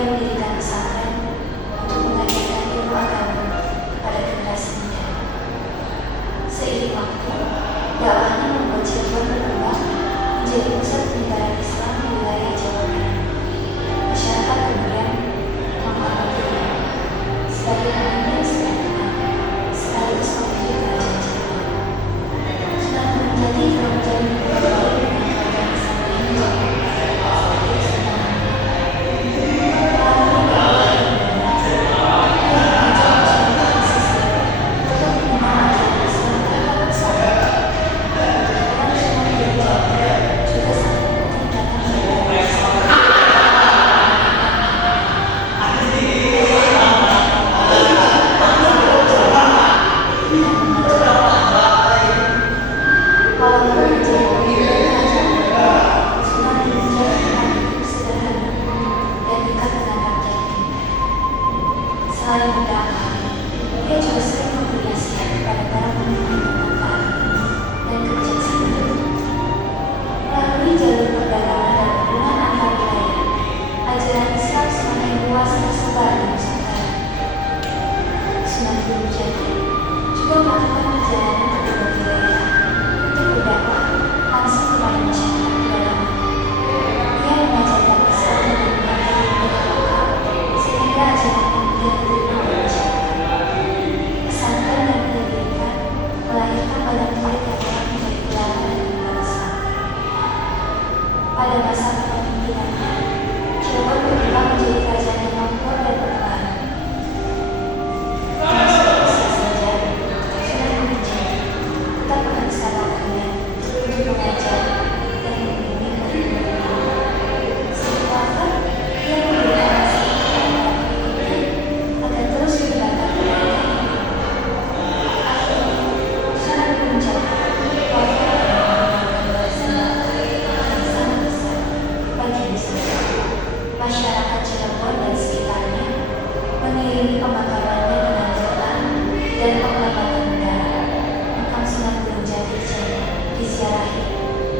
mendirikan pesantren untuk mengajarkan ilmu agama kepada generasi muda. Seiring waktu, dakwahnya membuat Cirebon berkembang menjadi pusat penyebaran Islam di wilayah Jawa Barat. Masyarakat kemudian menghormatinya sebagai pemimpin sederhana sekaligus pemimpin kerajaan Cirebon. Sunan Gunung Jati telah menjadi hubungan baik dengan kerajaan Islam di Jawa Barat seperti Sunan selain berdakwah, ia juga sering memberi nasihat kepada para pemimpin tentang keagamaan dan kebijaksanaan. Melalui jalur perdagangan dan hubungan antar wilayah, ajaran Islam semakin luas tersebar di Nusantara. Sunan Gunung Jati juga melakukan perjalanan ke berbagai daerah untuk berdakwah langsung kepada masyarakat pedalaman. Ia mengajarkan Islam dengan menggunakan metode lokal sehingga ajaran kemudian diterima oleh masyarakat. Pesantren yang ia dirikan melahirkan banyak murid yang telah menjadi ulama dan penyebar Islam. Pada masa kepemimpinannya, Cirebon berkembang menjadi kerajaan yang makmur dan berpengaruh. Seperti saja, Sunan Gunung Jati tetap menghabiskan waktunya untuk mengajar dan membimbing murid-muridnya. Sebelum wafat, ia memberikan nasihat kepada para pengikutnya agar terus menyebarkan kebaikan ini. Akhirnya, Sunan Gunung Jati wafat dengan meninggalkan warisan bakti yang sangat besar bagi Nusantara. Masyarakat Cirebon dan sekitarnya mengiringi pemakamannya dengan doa dan penghormatan mendalam. Makam Sunan Gunung Jati diziarahi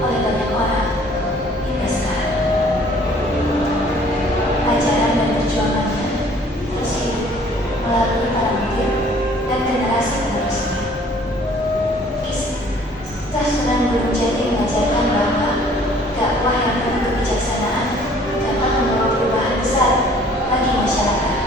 oleh banyak orang hingga sekarang. Ajaran dan perjuangannya terus hidup melalui para murid dan generasi penerusnya. Kisah Sunan Gunung Jati mengajarkan bahwa dakwah yang penuh kebijaksanaan dapat membawa perubahan besar bagi masyarakat.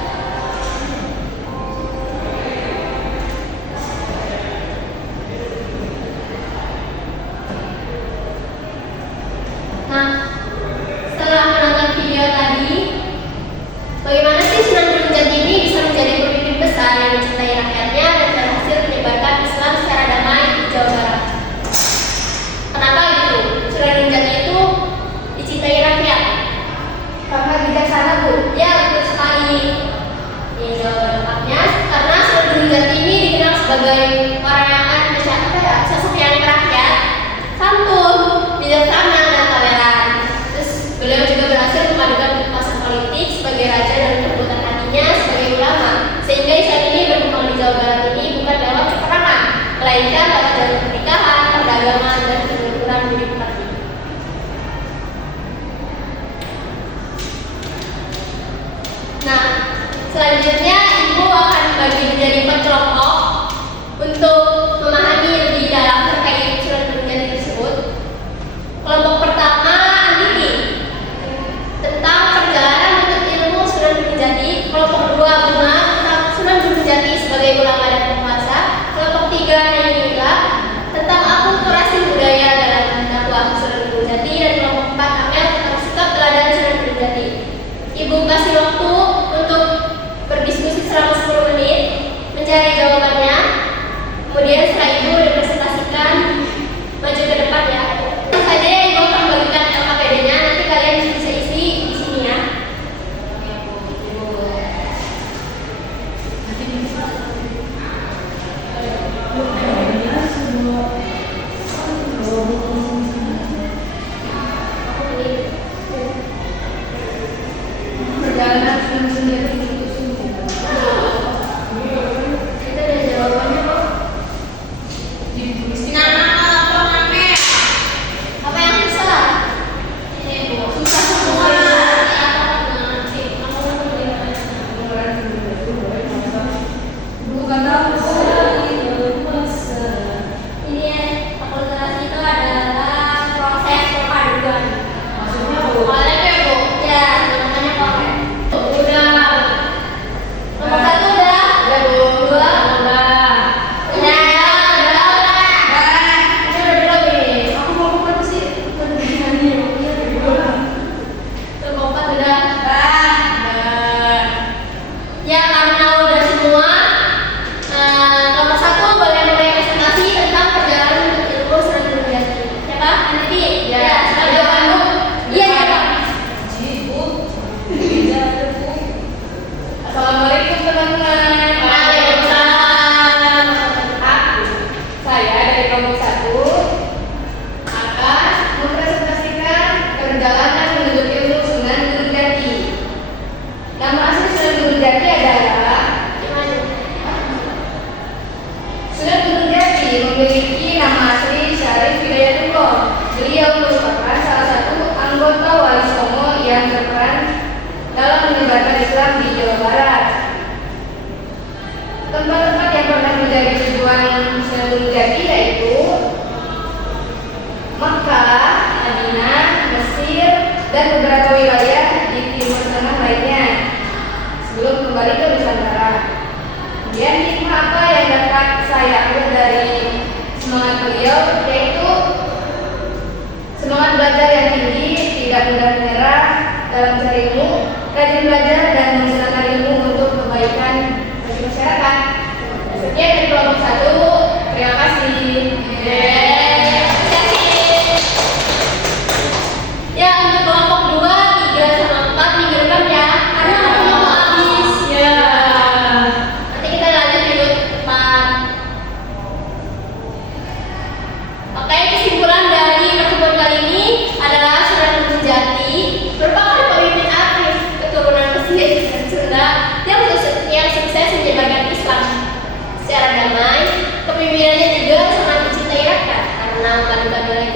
Tempat-tempat yang pernah menjadi tujuan Sunan Jati yaitu Makkah, Madinah, Mesir, dan beberapa wilayah di Timur Tengah lainnya sebelum kembali ke Nusantara. Kemudian hikmah apa yang dapat saya ambil dari semangat beliau, yaitu semangat belajar yang tinggi, tidak mudah menyerah dalam mencari ilmu, rajin belajar dan menggunakan ilmu untuk kebaikan bagi masyarakat. Sekian dari kelompok 1. Terima kasih. Ya, untuk kelompok 2, 3 sama 4 minggu depan ya. Karena aku mau habis. Ya. Nanti kita lanjut minggu depan. Oke, kesimpulan dari pertemuan kali ini adalah Sunan Jati merupakan pemimpin aktif keturunan Mesir dan Sunda yang sukses menyebarkan Islam secara damai. Kepemimpinannya juga sangat dicintai rakyat karena memadukan nilai